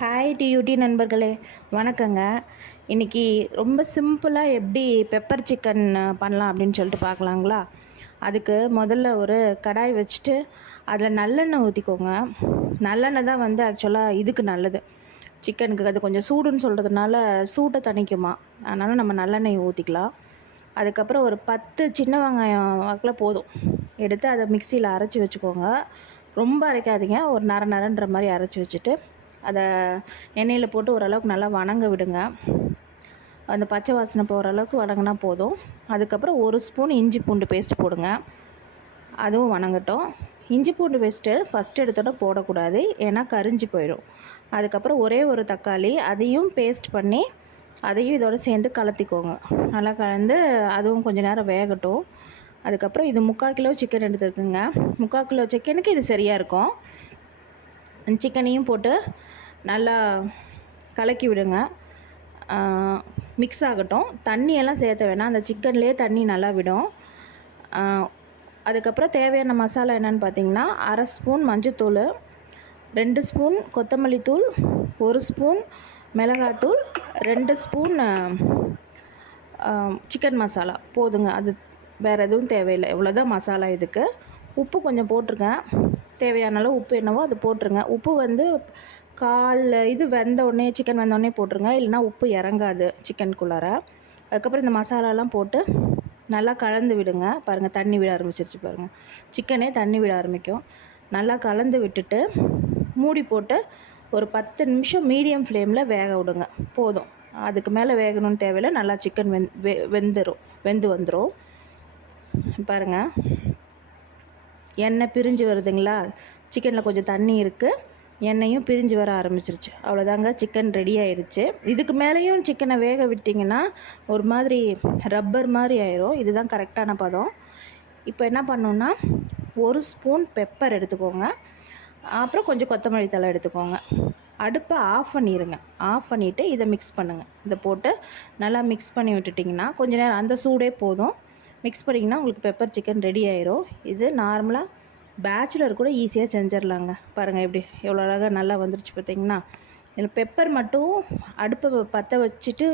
Hi duty நண்பர்களே, வணக்கங்க. இன்றைக்கி ரொம்ப சிம்பிளாக எப்படி பெப்பர் சிக்கன் பண்ணலாம் அப்படின்னு சொல்லிட்டு பார்க்கலாங்களா? அதுக்கு முதல்ல ஒரு கடாய் வச்சுட்டு அதில் நல்லெண்ணெய் ஊற்றிக்கோங்க. நல்லெண்ணெய் தான் வந்து ஆக்சுவலாக இதுக்கு நல்லது. சிக்கனுக்கு அது கொஞ்சம் சூடுன்னு சொல்கிறதுனால சூட்டை தணிக்குமா, அதனால் நம்ம நல்லெண்ணெய் ஊற்றிக்கலாம். அதுக்கப்புறம் ஒரு 10 சின்ன வெங்காயம் வாக்கில் போதும் எடுத்து அதை மிக்சியில் அரைச்சி வச்சுக்கோங்க. ரொம்ப அரைக்காதீங்க, ஒரு நரன்ற மாதிரி அரைச்சி வச்சுட்டு அதை எண்ணெயில் போட்டு ஓரளவுக்கு நல்லா வணங்க விடுங்க. அந்த பச்சை வாசனை போகிற அளவுக்கு வணங்கினா போதும். அதுக்கப்புறம் 1 ஸ்பூன் இஞ்சி பூண்டு பேஸ்ட் போடுங்க. அதுவும் வணங்கட்டும். இஞ்சி பூண்டு பேஸ்ட்டு ஃபஸ்ட்டு எடுத்தோட போடக்கூடாது, ஏன்னா கரிஞ்சு போயிடும். அதுக்கப்புறம் ஒரே ஒரு தக்காளி, அதையும் பேஸ்ட் பண்ணி அதையும் இதோடு சேர்ந்து கலத்திக்கோங்க. நல்லா கலந்து அதுவும் கொஞ்சம் நேரம் வேகட்டும். அதுக்கப்புறம் இது 3/4 கிலோ சிக்கன் எடுத்துருக்குங்க. 3/4 கிலோ சிக்கனுக்கு இது சரியாக இருக்கும். சிக்கனையும் போட்டு நல்லா கலக்கி விடுங்க. மிக்ஸ் ஆகட்டும். தண்ணியெல்லாம் சேர்த்த வேணாம், அந்த சிக்கன்லேயே தண்ணி நல்லா விடும். அதுக்கப்புறம் தேவையான மசாலா என்னென்னு பார்த்தீங்கன்னா, 1/2 ஸ்பூன் மஞ்சத்தூள், 2 ஸ்பூன் கொத்தமல்லி தூள், 1 ஸ்பூன் மிளகாத்தூள், 2 ஸ்பூன் சிக்கன் மசாலா போதுங்க. அது வேறு எதுவும் தேவையில்லை, இவ்வளோதான் மசாலா இதுக்கு. உப்பு கொஞ்சம் போட்டிருக்கேன், தேவையான அளவு உப்பு என்னவோ அது போட்டுருங்க. உப்பு வந்து இது வெந்தோடனே, சிக்கன் வெந்தோடனே போட்டுருங்க, இல்லைனா உப்பு இறங்காது சிக்கனுக்குள்ளார. அதுக்கப்புறம் இந்த மசாலாலாம் போட்டு நல்லா கலந்து விடுங்க. பாருங்கள், தண்ணி விட ஆரம்பிச்சிருச்சு பாருங்கள், சிக்கனே தண்ணி விட ஆரம்பிக்கும். நல்லா கலந்து விட்டுட்டு மூடி போட்டு ஒரு 10 நிமிஷம் மீடியம் ஃப்ளேமில் வேக விடுங்க, போதும். அதுக்கு மேலே வேகணும்னு தேவையில்லை, நல்லா சிக்கன் வெந்து வந்துடும். பாருங்கள், எண்ணெய் பிரிஞ்சு வருதுங்களா? சிக்கனில் கொஞ்சம் தண்ணி இருக்குது, எண்ணெயும் பிரிஞ்சு வர ஆரம்பிச்சிருச்சு. அவ்வளோதாங்க, சிக்கன் ரெடி ஆயிடுச்சு. இதுக்கு மேலேயும் சிக்கனை வேக விட்டிங்கன்னா ஒரு மாதிரி ரப்பர் மாதிரி ஆயிரும். இதுதான் கரெக்டான பதம். இப்போ என்ன பண்ணணுன்னா, 1 ஸ்பூன் பெப்பர் எடுத்துக்கோங்க, அப்புறம் கொஞ்சம் கொத்தமல்லி தழை எடுத்துக்கோங்க. அடுப்பை ஆஃப் பண்ணிடுங்க. ஆஃப் பண்ணிவிட்டு இதை மிக்ஸ் பண்ணுங்கள். இதை போட்டு நல்லா மிக்ஸ் பண்ணி விட்டுட்டிங்கன்னா கொஞ்சம் நேரம் அந்த சூடே போதும். மிக்ஸ் பண்ணிங்கன்னா உங்களுக்கு பெப்பர் சிக்கன் ரெடி ஆயிரும். இது நார்மலாக பேச்சுலர் கூட ஈஸியாக செஞ்சிடலாங்க. பாருங்கள் எப்படி எவ்வளோ அழகாக நல்லா வந்துருச்சு பார்த்தீங்கன்னா. இதில் பெப்பர் மட்டும் அடுப்பை பற்ற வச்சுட்டு